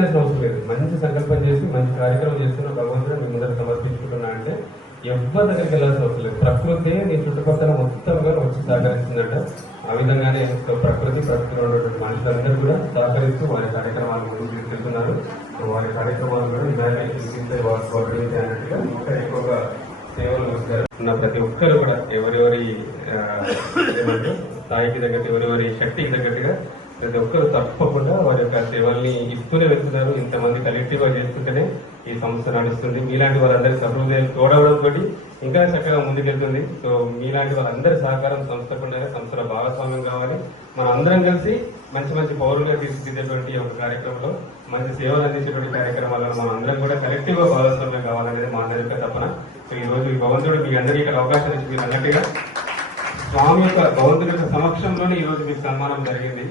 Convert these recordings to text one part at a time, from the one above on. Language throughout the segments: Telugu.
చేయాల్సిన అవసరం లేదు. మంచి సంకల్పం చేసి మంచి కార్యక్రమం చేస్తున్న భగవంతుడు మీ ముందర సమర్పించుకుంటున్నా అంటే ఎవరి దగ్గరికి వెళ్ళాల్సిన అవసరం లేదు. ప్రకృతి నీ చుట్టుపక్కల మొత్తంగా వచ్చి సహకరిస్తుందంట. ఆ విధంగానే ప్రకృతిలో ఉన్నటువంటి మనుషులందరూ కూడా సహకరిస్తూ వారి కార్యక్రమాలు ముందుకు తీసుకెళ్తున్నారు. వారి కార్యక్రమాలు కూడా ఇలాగే అన్నట్టుగా ఇంకా ఎక్కువగా సేవలు వస్తారు. ప్రతి ఒక్కరు కూడా ఎవరెవరి స్థాయికి తగ్గట్టు ఎవరెవరి శక్తికి తగ్గట్టుగా ప్రతి ఒక్కరు తప్పకుండా వారి యొక్క సేవల్ని ఇస్తూనే వెళ్తున్నారు. ఇంతమంది కలెక్టివ్ గా చేస్తుంటేనే ఈ సంస్థ నడుస్తుంది. మీలాంటి వాళ్ళందరి సహృదయాలు తోడవడంతో ఇంకా చక్కగా ముందుకెళ్తుంది. సో మీలాంటి వాళ్ళందరి సహకారం సంస్థకుండా సంస్థల భాగస్వామ్యం కావాలి. మనం అందరం కలిసి మంచి మంచి పౌరులుగా తీర్చిదిద్దేటువంటి ఒక కార్యక్రమంలో మంచి సేవలు అందించేటువంటి కార్యక్రమాలను మనం అందరం కూడా కలెక్టివ్ గా భాగస్వామ్యం కావాలనేది మా అందరి యొక్క తపన. సో ఈ రోజు ఈ భగవంతుడు మీ అందరికీ ఇక్కడ అవకాశం ఇచ్చి మీరు అన్నట్టుగా స్వామి యొక్క భగవంతుడి యొక్క సమక్షంలోనే ఈ రోజు మీకు సన్మానం జరిగింది.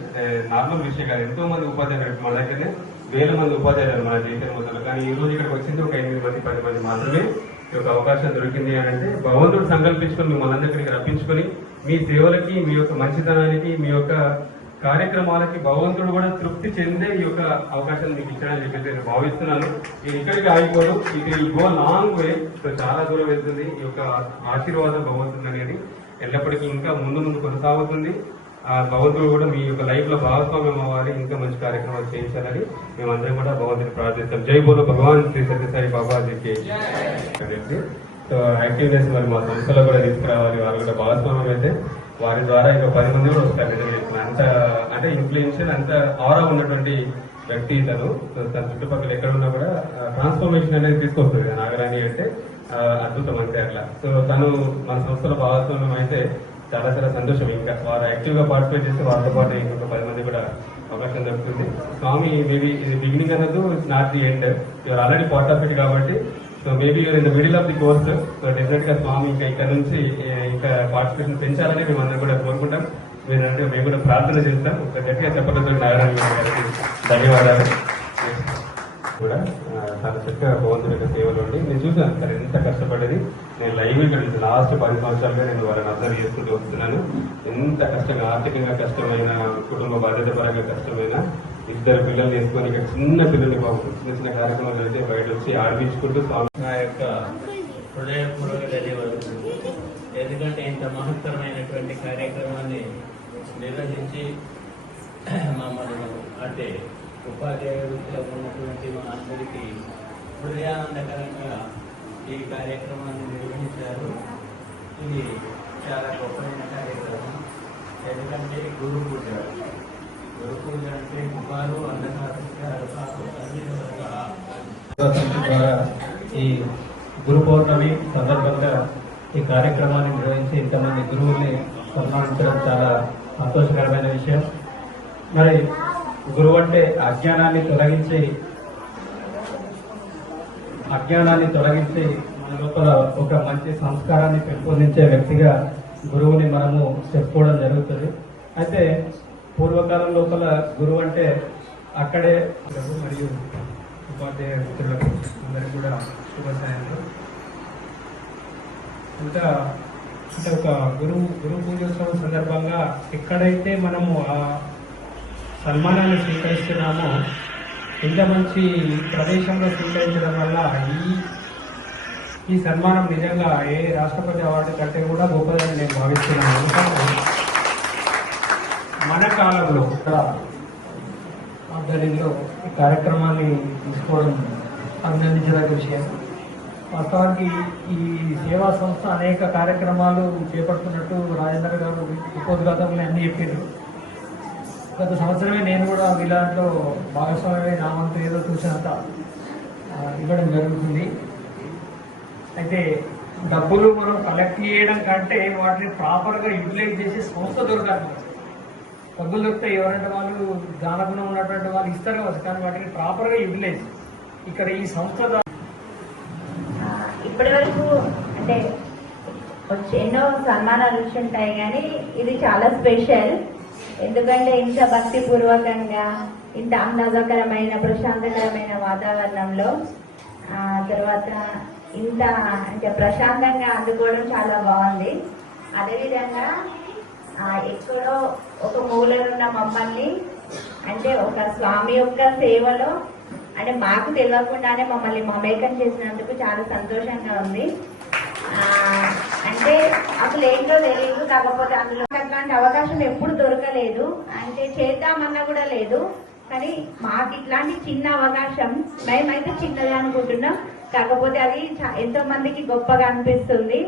నార్మల్ విషయం కాదు. ఎంతో మంది ఉపాధ్యాయులు మన దగ్గరనే 1000 మంది ఉపాధ్యాయులు మన జీవితం మొదలు. కానీ ఈ రోజు ఇక్కడికి వచ్చింది ఒక 8 మంది 10 మంది మాత్రమే. ఈ యొక్క అవకాశం దొరికింది అని అంటే భగవంతుడు సంకల్పించుకొని మిమ్మల్ని అందరికీ రప్పించుకొని మీ సేవలకి మీ యొక్క మంచితనానికి మీ యొక్క కార్యక్రమాలకి భగవంతుడు కూడా తృప్తి చెందే ఈ యొక్క అవకాశాన్ని మీకు ఇచ్చాడని చెప్పేసి నేను భావిస్తున్నాను. ఇది ఇక్కడికి ఆగిపోదు. ఇది గో లాంగ్ వే. సో చాలా దూరం వెళ్తుంది. ఈ యొక్క ఆశీర్వాదం భగవంతుడు అనేది ఎల్లప్పటికీ ఇంకా ముందు ముందు కొనసాగుతుంది. ఆ భగవంతుడు కూడా మీ యొక్క లైఫ్ లో భాగస్వామ్యం అవ్వాలి, ఇంకా మంచి కార్యక్రమాలు చేయించాలని మేమందరం కూడా భగవంతుని ప్రార్థిస్తాం. జై బోలో భగవాన్ శ్రీ సత్యసాయి బాబాజీకి. సో యాక్టివ్నెస్ మరి మా సంస్థలో కూడా తీసుకురావాలి. వాళ్ళు కూడా భాగస్వామ్యం అయితే వారి ద్వారా ఇంకా 10 మంది కూడా వస్తారు. అంత అంటే ఇన్ఫ్లుయెన్షియల్ అంత ఆరా ఉన్నటువంటి వ్యక్తి తను. తన చుట్టుపక్కల ఎక్కడ ఉన్నా కూడా ట్రాన్స్ఫర్మేషన్ అనేది తీసుకొస్తుంది. నాగరాణి అంటే అద్భుతం అంటే అట్లా. సో తను మన సంస్థలో భాగస్వామ్యం అయితే చాలా చాలా సంతోషం. ఇంకా వారు యాక్టివ్ గా పార్టిసిపేట్ చేస్తే వారితో పాటు ఇంకొక 10 మంది కూడా అవకాశం దొరుకుతుంది. స్వామి మేబీ ఇది బిగినింగ్ అనేది it's not the end. You're already part of it కాబట్టి so maybe you're in the middle of the course. So డెఫినెట్ గా స్వామి ఇంకా ఇక్కడ నుంచి ఇంకా పార్టిసిపేషన్ పెంచాలని మేము అందరం కూడా కోరుకుంటాం. మీరంటే మేము కూడా ప్రార్థన చేస్తాం. ఒక గట్టిగా చెప్పడంతో నాగరాణి గారికి ధన్యవాదాలు. కూడా చాలా చక్కగా భగవంతుడి యొక్క సేవలు ఉండి నేను చూసాను సార్ ఎంత కష్టపడేది. నేను లైవ్ ఇక్కడ లాస్ట్ 10 సంవత్సరాలుగా నేను వారిని అబ్జర్వ్ చేసుకుంటూ వస్తున్నాను. ఎంత కష్టంగా ఆర్థికంగా కష్టమైన, కుటుంబ బాధ్యత పరంగా కష్టమైన, 2 పిల్లలు చేసుకొని ఇక్కడ చిన్న పిల్లలు చిన్న చిన్న కార్యక్రమాలు అయితే బయట వచ్చి ఆడిపించుకుంటూ నా యొక్క హృదయపూర్వక ధన్యవాదాలు. ఎందుకంటే ఇంత మహత్తరమైనటువంటి కార్యక్రమాన్ని నిర్వహించి మమ్మల్ని అంటే ఉపాధ్యాయ వృత్తిలో ఉన్నటువంటి మా అందరికీ హృదయానందకరంగా ఈ కార్యక్రమాన్ని నిర్వహించారు. ఇది చాలా గొప్పమైన కార్యక్రమం. ఎందుకంటే గురు పూజ అంటే ముఖాలు ద్వారా ఈ గురు పౌర్ణమి సందర్భంగా ఈ కార్యక్రమాన్ని నిర్వహించి ఇంతమంది గురువుల్ని సన్మానించడం చాలా సంతోషకరమైన విషయం. మరి గురువు అంటే అజ్ఞానాన్ని తొలగించి మన లోపల ఒక మంచి సంస్కారాన్ని పెంపొందించే వ్యక్తిగా గురువుని మనము చెప్పుకోవడం జరుగుతుంది. అయితే పూర్వకాలం లోపల గురువు అంటే అక్కడే మరియు ఉపాధ్యాయ మిత్రులకు అందరికీ కూడా శుభాశయాలు. ఇంకా అంటే ఒక గురు పూజోత్సవం సందర్భంగా ఎక్కడైతే మనము ఆ సన్మానాన్ని స్వీకరిస్తున్నామో ఇంత మంచి ప్రదేశంలో స్వీకరించడం వల్ల ఈ సన్మానం నిజంగా ఏ రాష్ట్రపతి అవార్డు కంటే కూడా గొప్పదని నేను భావిస్తున్నాను. ఎందుకంటే మన కాలంలో ఆధ్వర్యంలో ఈ కార్యక్రమాన్ని తీసుకోవడం అభినందించదగ్గ విషయం. వాస్తవానికి ఈ సేవా సంస్థ అనేక కార్యక్రమాలు చేపడుతున్నట్టు రాజేంద్ర గారు ఉపోద్ఘాతంలో అన్నీ చెప్పారు. గత సంవత్సరమే నేను కూడా వీళ్ళంట్లో భాగస్వామ్యమే నా వంతు ఏదో చూసినంత ఇవ్వడం జరుగుతుంది. అయితే డబ్బులు మనం కలెక్ట్ చేయడం కంటే వాటిని ప్రాపర్గా యూటిలైజ్ చేసే సంస్థ దొరకాలి. డబ్బులు దొరికితే ఎవరంటే వాళ్ళు దానగుణం ఉన్నటువంటి వాళ్ళు ఇస్తారు కావచ్చు, కానీ వాటిని ప్రాపర్గా యూటిలైజ్ ఇక్కడ ఈ సంస్థ ఇప్పటి వరకు అంటే ఎన్నో సన్మానాలు ఉంటాయి, కానీ ఇది చాలా స్పెషల్. ఎందుకంటే ఇంత భక్తిపూర్వకంగా ఇంత ఆహ్లాదకరమైన ప్రశాంతకరమైన వాతావరణంలో తర్వాత ఇంత అంటే ప్రశాంతంగా అందుకోవడం చాలా బాగుంది. అదేవిధంగా ఎక్కడో ఒక మూలనున్న మమ్మల్ని అంటే ఒక స్వామి యొక్క సేవలో అంటే మాకు తెలియకుండానే మమ్మల్ని మమేకం చేసినందుకు చాలా సంతోషంగా ఉంది. అంటే అసలు ఏంటో తెలియదు, కాకపోతే అందులో అట్లాంటి అవకాశం ఎప్పుడు దొరకలేదు, అంటే చేద్దామన్నా కూడా లేదు. కానీ మాకు ఇట్లాంటి చిన్న అవకాశం, మేమైతే చిన్నదే అనుకుంటున్నాం, కాకపోతే అది ఎంతో మందికి గొప్పగా అనిపిస్తుంది.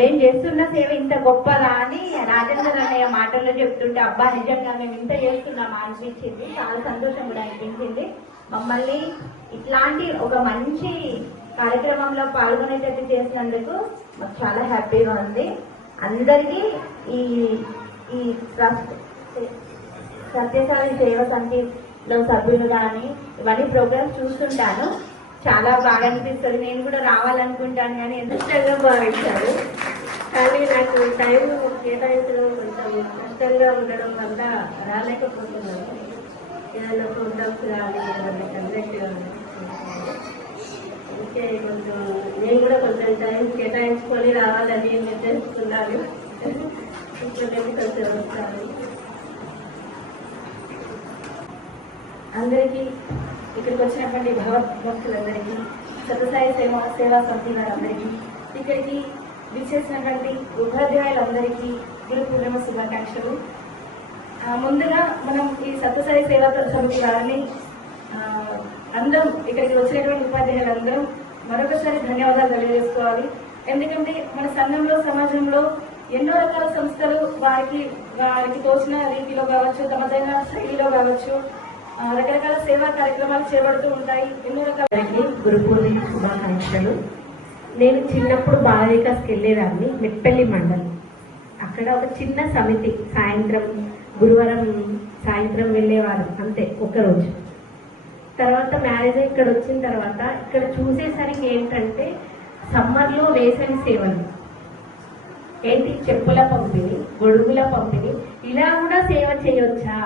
మేము చేస్తున్న సేవ ఇంత గొప్పగా అని రాజేంద్ర అన్నయ్య మాటల్లో చెప్తుంటే అబ్బా నిజంగా మేము ఇంత చేస్తున్నామా అనిపించింది. చాలా సంతోషం కూడా అనిపించింది. మమ్మల్ని ఇట్లాంటి ఒక మంచి కార్యక్రమంలో పాల్గొనేటట్టు చేసినందుకు మాకు చాలా హ్యాపీగా ఉంది. అందరికీ ఈ ఈ ట్రస్ట్ సత్యసాయి సేవ సమితిలో సభ్యులు కానీ ఇవన్నీ ప్రోగ్రామ్స్ చూస్తుంటాను, చాలా బాగా అనిపిస్తుంది. నేను కూడా రావాలనుకుంటాను, కానీ ఇష్టంగా భావించాను. కానీ నాకు టైం కేటాయించడం కొంచెం కష్టంగా ఉండడం వల్ల రాలేకపోతున్నాను. ఏదైనా ప్రోగ్రామ్స్ కానీ ఏదైనా కండక్ట్ కానీ అందుకే కొంచెం నేను కూడా కొంచెం టైం కేటాయించుకొని రావాలని నిర్ణయిస్తున్నాను. ఇప్పుడు కొంచెం వస్తాను. అందరికీ ఇక్కడికి వచ్చినటువంటి భగవద్భక్తులందరికీ, సత్యసాయి సేవా సమితి వారందరికీ, ఇక్కడికి విచ్చేసినటువంటి ఉపాధ్యాయులందరికీ గురు పూర్ణిమ శుభాకాంక్షలు. ముందుగా మనం ఈ సత్యసాయి సేవా సమితి వారిని అందరం, ఇక్కడికి వచ్చినటువంటి ఉపాధ్యాయులందరం మరొకసారి ధన్యవాదాలు తెలియజేసుకోవాలి. ఎందుకంటే మన సంఘంలో, సమాజంలో ఎన్నో రకాల సంస్థలు వారికి తోచిన రీతిలో కావచ్చు, తమదైన శైలిలో కావచ్చు రకరకాల సేవా కార్యక్రమాలు చేపడుతూ ఉంటాయి. ఎన్నో రకాల గురు పూర్ణిమ శుభాకాంక్షలు. నేను చిన్నప్పుడు బాలవికాస్కి వెళ్ళేదాన్ని, మెట్పల్లి మండలం. అక్కడ ఒక చిన్న సమితి, సాయంత్రం గురువారం సాయంత్రం వెళ్ళేవారు, అంతే ఒక్కరోజు. తర్వాత మ్యారేజ్ ఇక్కడ వచ్చిన తర్వాత ఇక్కడ చూసేసరికి ఏంటంటే సమ్మర్లో వేసవి సేవలు ఏంటి, చెప్పుల పంపిణీ, గొడుగుల పంపిణీ, ఇలా కూడా సేవ చేయొచ్చా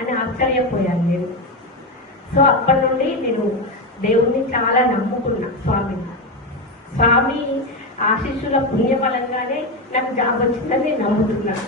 అని ఆశ్చర్యపోయాను నేను. సో అప్పటి నుండి నేను దేవుణ్ణి చాలా నమ్ముకున్నా. స్వామి ఆశీస్సుల పుణ్యఫలంగానే నాకు జాబ్ వచ్చిందని నేను నమ్ముతున్నాను.